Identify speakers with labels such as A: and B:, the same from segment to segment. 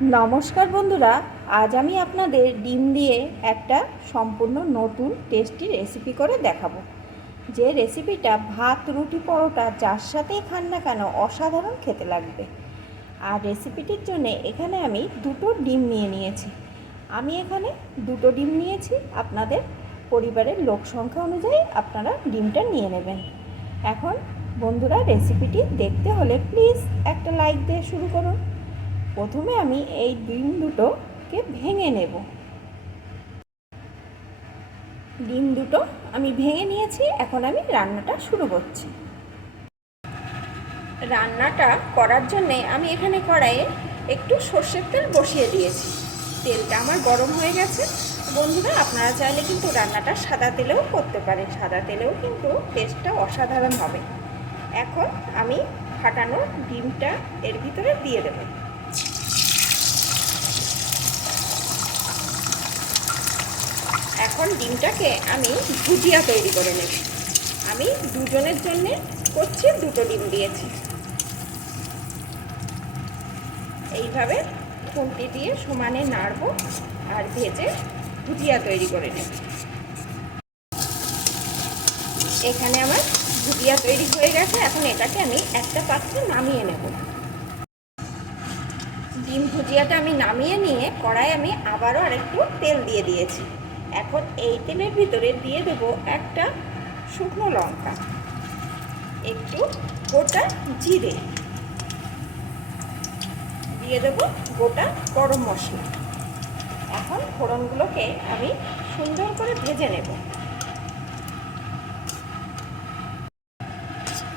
A: নমস্কার বন্ধুরা, আজ আমি আপনাদের ডিম দিয়ে একটা সম্পূর্ণ নতুন টেস্টি রেসিপি করে দেখাবো। যে রেসিপিটা ভাত, রুটি, পরোটা যার সাথেই খান না কেন অসাধারণ খেতে লাগবে। আর রেসিপিটির জন্য এখানে আমি দুটো ডিম নিয়ে নিয়েছি। আমি এখানে দুটো ডিম নিয়েছি, আপনাদের পরিবারের লোক সংখ্যা অনুযায়ী আপনারা ডিমটা নিয়ে নেবেন। এখন বন্ধুরা রেসিপিটি দেখতে হলে প্লিজ একটা লাইক দিয়ে শুরু করুন। প্রথমে আমি এই ডিম দুটোকে ভেঙে নেব। ডিম দুটো আমি ভেঙে নিয়েছি, এখন আমি রান্নাটা শুরু করছি। রান্নাটা করার জন্যে আমি এখানে কড়াইয়ে একটু সর্ষের তেল বসিয়ে দিয়েছি। তেলটা আমার গরম হয়ে গেছে। বন্ধুরা, আপনারা চাইলে কিন্তু রান্নাটা সাদা তেলেও করতে পারেন। সাদা তেলেও কিন্তু টেস্টটা অসাধারণ হবে। এখন আমি ফাটানো ডিমটা এর ভিতরে দিয়ে দেবো। এখন ডিমটাকে আমি ভুজিয়া তৈরি করে নেব। আমি দুজনের জন্যে করছি, দুটো ডিম দিয়েছি। এইভাবে খুন্তি দিয়ে সমানে নাড়ব আর ভেজে ভুজিয়া তৈরি করে নেব। এখানে আমার ভুজিয়া তৈরি হয়ে গেছে। এখন এটাকে আমি একটা পাত্রে নামিয়ে নেব। ডিম ভুজিয়াটা আমি নামিয়ে নিয়ে কড়াই আমি আবারও আরেকটু তেল দিয়ে দিয়েছি। এখন এই তেলের ভিতরে দিয়ে দেব একটা শুকনো লঙ্কা। একটু গোটা জিরে। দিয়ে দেব গোটা গরম মশলা। এখন ফোড়নগুলোকে আমি সুন্দর করে ভেজে নেব।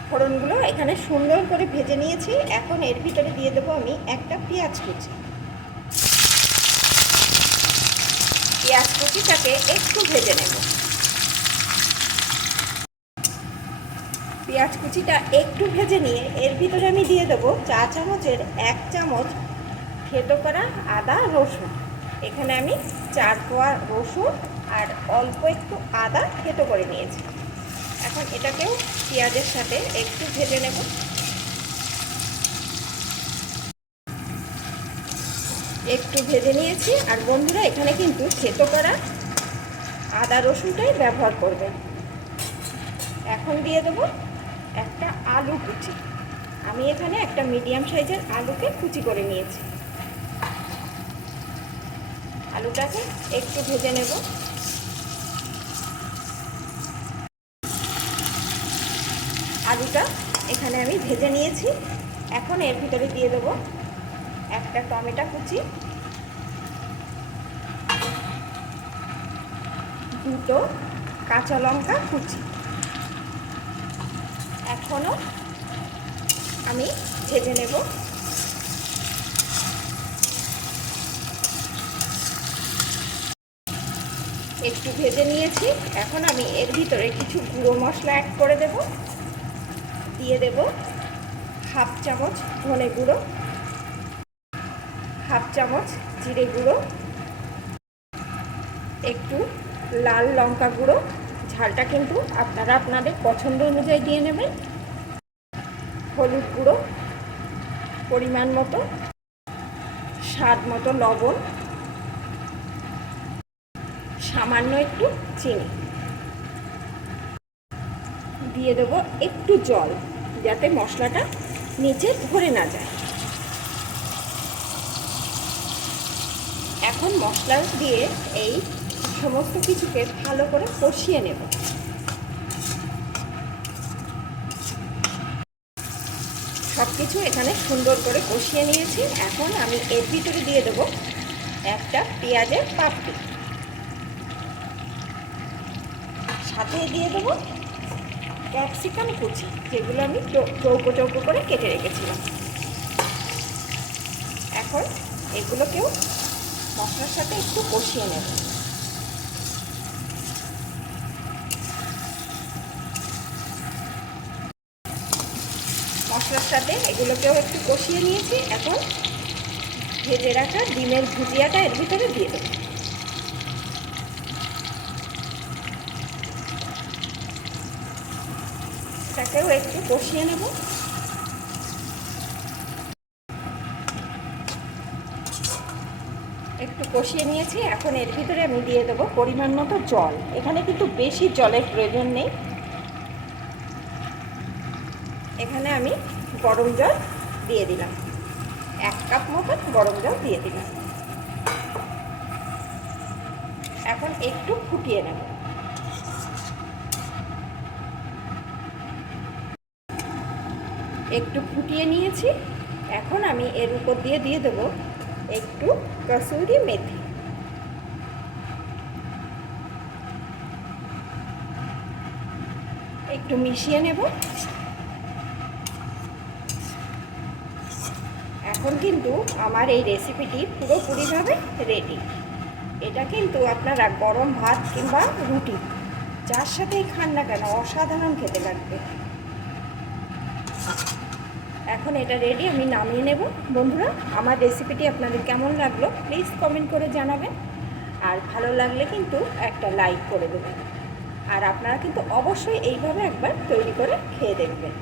A: ফোড়নগুলো এখানে সুন্দর করে ভেজে নিয়েছি। এখন এর ভিতরে দিয়ে দেবো আমি একটা পেঁয়াজ কুচি। পেঁয়াজ কুচিটাকে একটু ভেজে নেব। পেঁয়াজ কুচিটা একটু ভেজে নিয়ে এর ভিতরে আমি দিয়ে দেবো চা চামচের এক চামচ থেতো করা আদা রসুন। এখানে আমি চার কোয়া রসুন আর অল্প একটু আদা থেতো করে নিয়েছি। এখন এটাকেও পেঁয়াজের সাথে একটু ভেজে নেব। একটু ভেজে নিয়েছি। আর বন্ধুরা, এখানে কিন্তু থেতো করা আদা রসুনটাই ব্যবহার করবেন। এখন দিয়ে দেবো একটা আলু কুচি। আমি এখানে একটা মিডিয়াম সাইজের আলুকে কুচি করে নিয়েছি। আলুটাকে একটু ভেজে নেব। আলুটা এখানে আমি ভেজে নিয়েছি। এখন এর ভিতরে দিয়ে দেবো একটা টমেটো কুচি, দুটো কাঁচা লঙ্কা কুচি। এখনও আমি ভেজে নেব। একটু ভেজে নিয়েছি, এখন আমি এর ভিতরে কিছু গুঁড়ো মশলা অ্যাড করে দেব। দিয়ে দেব হাফ চামচ ধনে গুঁড়ো। হাফ চামচ জিরে গুঁড়ো, একটু লাল লঙ্কা গুঁড়ো। ঝালটা কিন্তু আপনারা আপনাদের পছন্দ অনুযায়ী দিয়ে নেবেন। হলুদ গুঁড়ো পরিমাণ মতো, স্বাদ মতো লবণ, সামান্য একটু চিনি। দিয়ে দেবো একটু জল, যাতে মশলাটা নিচে ধরে না যায়। এখন মশলা দিয়ে এই সমস্ত কিছুকে ভালো করে কষিয়ে নেব। সব কিছু এখানে সুন্দর করে কষিয়ে নিয়েছি। এখন আমি এর ভিতরে দিয়ে দেবো একটা পেঁয়াজের পাপড়ি। সাথে দিয়ে দেবো ক্যাপসিকাম কুচি, যেগুলো আমি চৌকো চৌকো করে কেটে রেখেছিলাম। এখন এগুলোকেও মশলার সাথে একটু কষিয়ে নেব। মশলার সাথে এগুলোকেও একটু কষিয়ে নিয়েছি। এখন ভেজে রাখা ডিমের ভুজিয়াটা এর ভিতরে দিয়ে দেবো। এটাকেও একটু কষিয়ে নেব। একটু কষিয়ে নিয়েছি, এখন এর ভিতরে আমি দিয়ে দেবো পরিমাণ মতো জল। এখানে কিন্তু বেশি জলের প্রয়োজন নেই। এখানে আমি গরম জল দিয়ে দিলাম। এক কাপ মতো গরম জল দিয়ে দিলাম। এখন একটু ফুটিয়ে নেব। একটু ফুটিয়ে নিয়েছি। এখন আমি এর উপর দিয়ে দিয়ে দেবো একটু কসুরি মেথি। একটু মিশিয়ে নেব। এখন কিন্তু আমার এই রেসিপিটি পুরোপুরিভাবে রেডি এটা কিন্তু আপনারা গরম ভাত কিংবা রুটি, যার সাথেই খান না কেন, অসাধারণ খেতে লাগবে। এখন এটা রেডি আমি নামিয়ে নেব। বন্ধুরা, আমার রেসিপিটি আপনাদের কেমন লাগল প্লিজ কমেন্ট করে জানাবেন। আর ভালো লাগলে কিন্তু একটা লাইক করে দেবেন। আর আপনারা কিন্তু অবশ্যই এইভাবে একবার তৈরি করে খেয়ে দেখবেন।